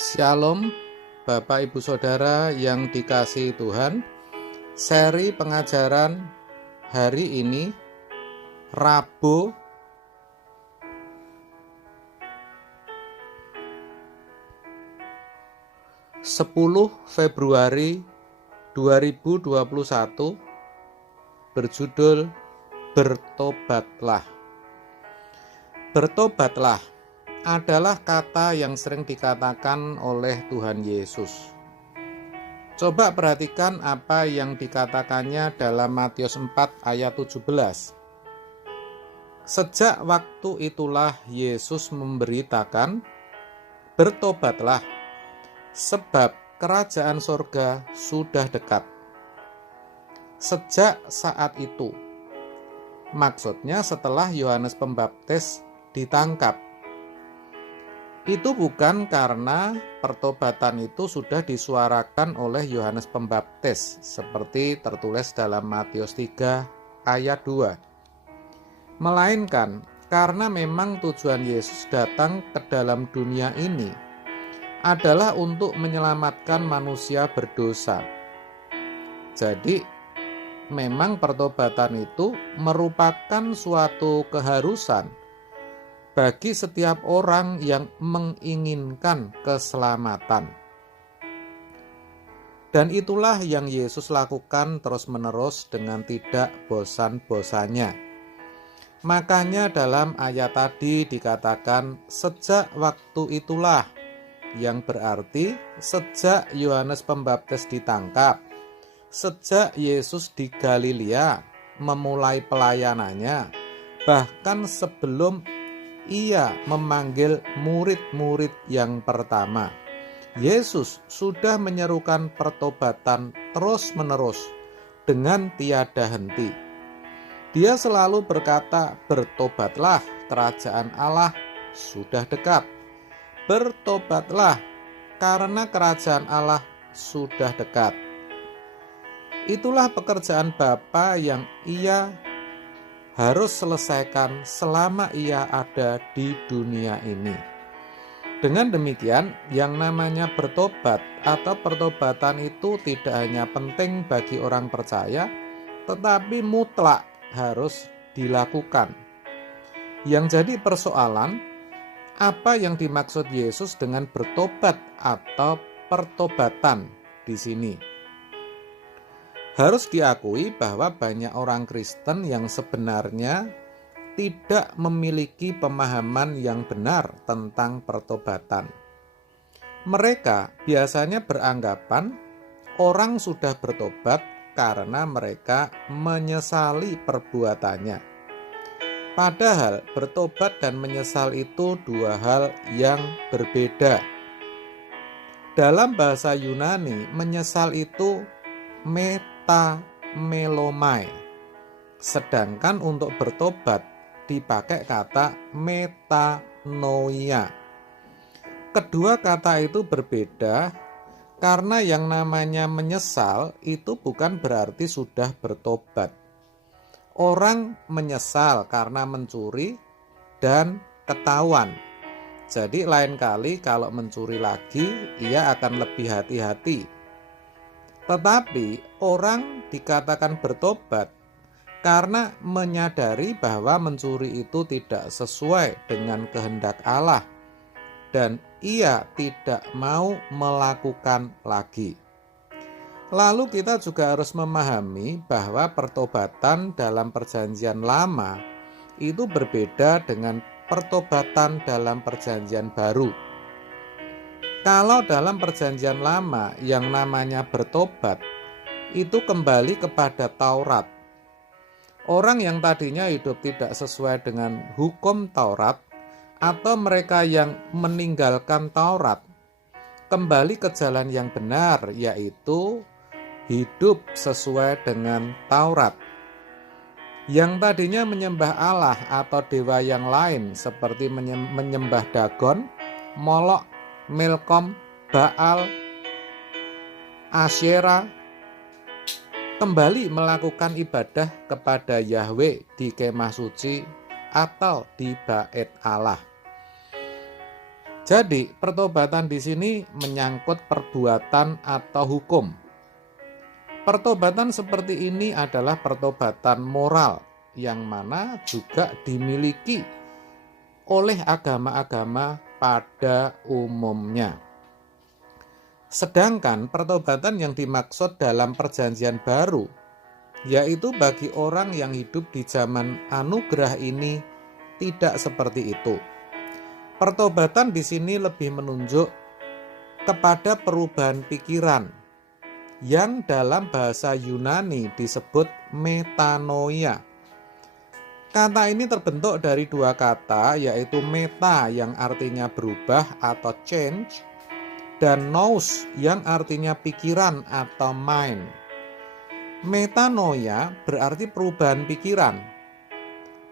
Shalom, Bapak Ibu Saudara yang dikasihi Tuhan. Seri pengajaran hari ini, Rabu 10 Februari 2021, berjudul Bertobatlah. Bertobatlah adalah kata yang sering dikatakan oleh Tuhan Yesus. Coba perhatikan apa yang dikatakannya dalam Matius 4 ayat 17. Sejak waktu itulah Yesus memberitakan, bertobatlah, sebab kerajaan sorga sudah dekat. Sejak saat itu, maksudnya setelah Yohanes Pembaptis ditangkap. Itu bukan karena pertobatan itu sudah disuarakan oleh Yohanes Pembaptis seperti tertulis dalam Matius 3 ayat 2. Melainkan karena memang tujuan Yesus datang ke dalam dunia ini adalah untuk menyelamatkan manusia berdosa. Jadi memang pertobatan itu merupakan suatu keharusan bagi setiap orang yang menginginkan keselamatan. Dan itulah yang Yesus lakukan terus-menerus dengan tidak bosan-bosannya. Makanya dalam ayat tadi dikatakan sejak waktu itulah, yang berarti sejak Yohanes Pembaptis ditangkap, sejak Yesus di Galilea memulai pelayanannya, bahkan sebelum Ia memanggil murid-murid yang pertama, Yesus sudah menyerukan pertobatan terus-menerus dengan tiada henti. Dia selalu berkata, bertobatlah, kerajaan Allah sudah dekat. Bertobatlah, karena kerajaan Allah sudah dekat. Itulah pekerjaan Bapa yang Ia harus selesaikan selama Ia ada di dunia ini. Dengan demikian, yang namanya bertobat atau pertobatan itu tidak hanya penting bagi orang percaya, tetapi mutlak harus dilakukan. Yang jadi persoalan, apa yang dimaksud Yesus dengan bertobat atau pertobatan di sini? Harus diakui bahwa banyak orang Kristen yang sebenarnya tidak memiliki pemahaman yang benar tentang pertobatan. Mereka biasanya beranggapan orang sudah bertobat karena mereka menyesali perbuatannya. Padahal bertobat dan menyesal itu dua hal yang berbeda. Dalam bahasa Yunani, menyesal itu metamelomai, sedangkan untuk bertobat dipakai kata metanoia. Kedua kata itu berbeda karena yang namanya menyesal itu bukan berarti sudah bertobat. Orang menyesal karena mencuri dan ketahuan. Jadi lain kali kalau mencuri lagi, ia akan lebih hati-hati. Tetapi orang dikatakan bertobat karena menyadari bahwa mencuri itu tidak sesuai dengan kehendak Allah dan ia tidak mau melakukan lagi. Lalu kita juga harus memahami bahwa pertobatan dalam Perjanjian Lama itu berbeda dengan pertobatan dalam Perjanjian Baru. Kalau dalam Perjanjian Lama yang namanya bertobat itu kembali kepada Taurat. Orang yang tadinya hidup tidak sesuai dengan hukum Taurat atau mereka yang meninggalkan Taurat kembali ke jalan yang benar, yaitu hidup sesuai dengan Taurat. Yang tadinya menyembah Allah atau dewa yang lain seperti menyembah Dagon, Molok, Milkom, Baal, Asyera, kembali melakukan ibadah kepada Yahweh di kemah suci atau di bait Allah. Jadi, pertobatan di sini menyangkut perbuatan atau hukum. Pertobatan seperti ini adalah pertobatan moral yang mana juga dimiliki oleh agama-agama pada umumnya. Sedangkan pertobatan yang dimaksud dalam Perjanjian Baru, yaitu bagi orang yang hidup di zaman anugerah ini, tidak seperti itu. Pertobatan di sini lebih menunjuk kepada perubahan pikiran yang dalam bahasa Yunani disebut metanoia. Kata ini terbentuk dari dua kata, yaitu meta yang artinya berubah atau change, dan nous yang artinya pikiran atau mind. Metanoia berarti perubahan pikiran.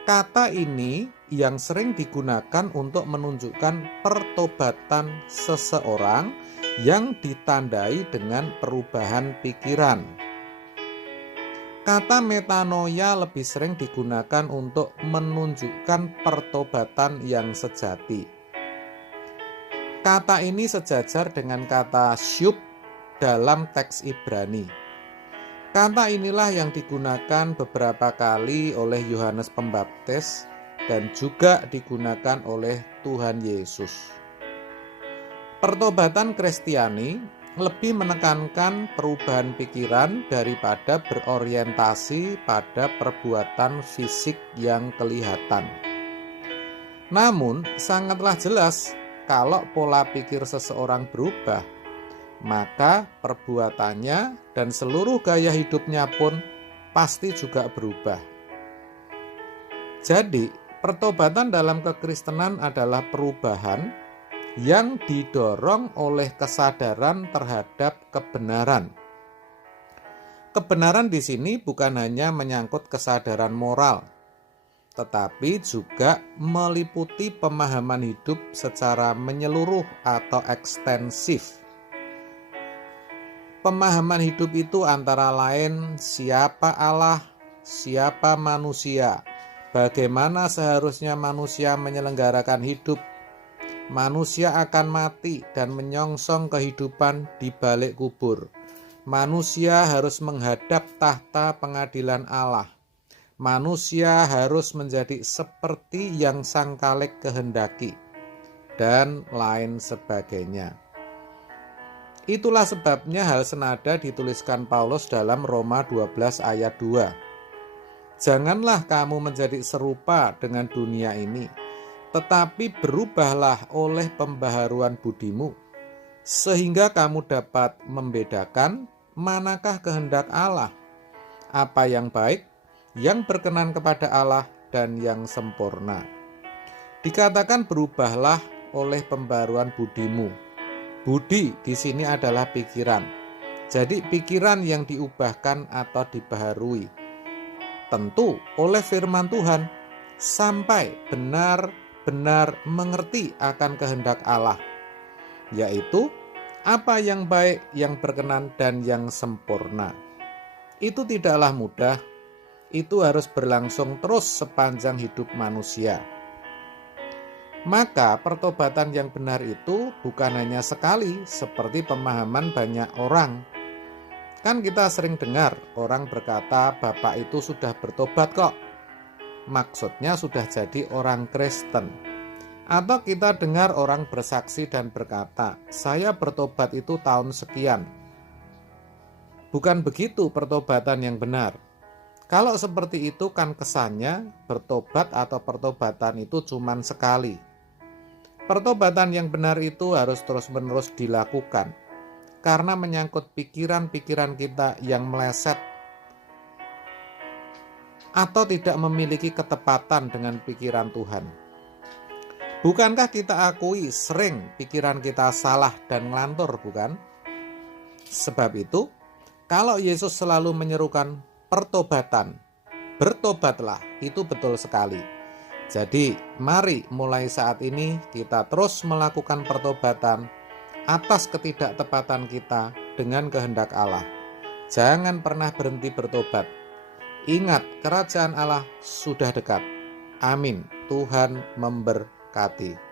Kata ini yang sering digunakan untuk menunjukkan pertobatan seseorang yang ditandai dengan perubahan pikiran. Kata metanoia lebih sering digunakan untuk menunjukkan pertobatan yang sejati. Kata ini sejajar dengan kata syub dalam teks Ibrani. Kata inilah yang digunakan beberapa kali oleh Yohanes Pembaptis dan juga digunakan oleh Tuhan Yesus. Pertobatan Kristiani lebih menekankan perubahan pikiran daripada berorientasi pada perbuatan fisik yang kelihatan. Namun, sangatlah jelas kalau pola pikir seseorang berubah, maka perbuatannya dan seluruh gaya hidupnya pun pasti juga berubah. Jadi, pertobatan dalam kekristenan adalah perubahan yang didorong oleh kesadaran terhadap kebenaran. Kebenaran di sini bukan hanya menyangkut kesadaran moral, tetapi juga meliputi pemahaman hidup secara menyeluruh atau ekstensif. Pemahaman hidup itu antara lain siapa Allah, siapa manusia, bagaimana seharusnya manusia menyelenggarakan hidup, manusia akan mati dan menyongsong kehidupan di balik kubur. Manusia harus menghadap tahta pengadilan Allah. Manusia harus menjadi seperti yang Sang Khalik kehendaki, dan lain sebagainya. Itulah sebabnya hal senada dituliskan Paulus dalam Roma 12 ayat 2. Janganlah kamu menjadi serupa dengan dunia ini, tetapi berubahlah oleh pembaharuan budimu, sehingga kamu dapat membedakan manakah kehendak Allah, apa yang baik, yang berkenan kepada Allah, dan yang sempurna. Dikatakan berubahlah oleh pembaharuan budimu. Budi di sini adalah pikiran. Jadi pikiran yang diubahkan atau dibaharui. Tentu oleh firman Tuhan sampai benar-benar mengerti akan kehendak Allah, yaitu apa yang baik, yang berkenan, dan yang sempurna. Itu tidaklah mudah. Itu harus berlangsung terus sepanjang hidup manusia. Maka pertobatan yang benar itu bukan hanya sekali seperti pemahaman banyak orang. Kan kita sering dengar orang berkata Bapak itu sudah bertobat kok. Maksudnya sudah jadi orang Kristen. Atau kita dengar orang bersaksi dan berkata saya bertobat itu tahun sekian. Bukan begitu pertobatan yang benar. Kalau seperti itu kan kesannya bertobat atau pertobatan itu cuma sekali. Pertobatan yang benar itu harus terus-menerus dilakukan karena menyangkut pikiran-pikiran kita yang meleset atau tidak memiliki ketepatan dengan pikiran Tuhan. Bukankah kita akui sering pikiran kita salah dan ngelantur, bukan? Sebab itu, kalau Yesus selalu menyerukan pertobatan, bertobatlah, itu betul sekali. Jadi, mari mulai saat ini kita terus melakukan pertobatan atas ketidaktepatan kita dengan kehendak Allah. Jangan pernah berhenti bertobat. Ingat, kerajaan Allah sudah dekat. Amin. Tuhan memberkati.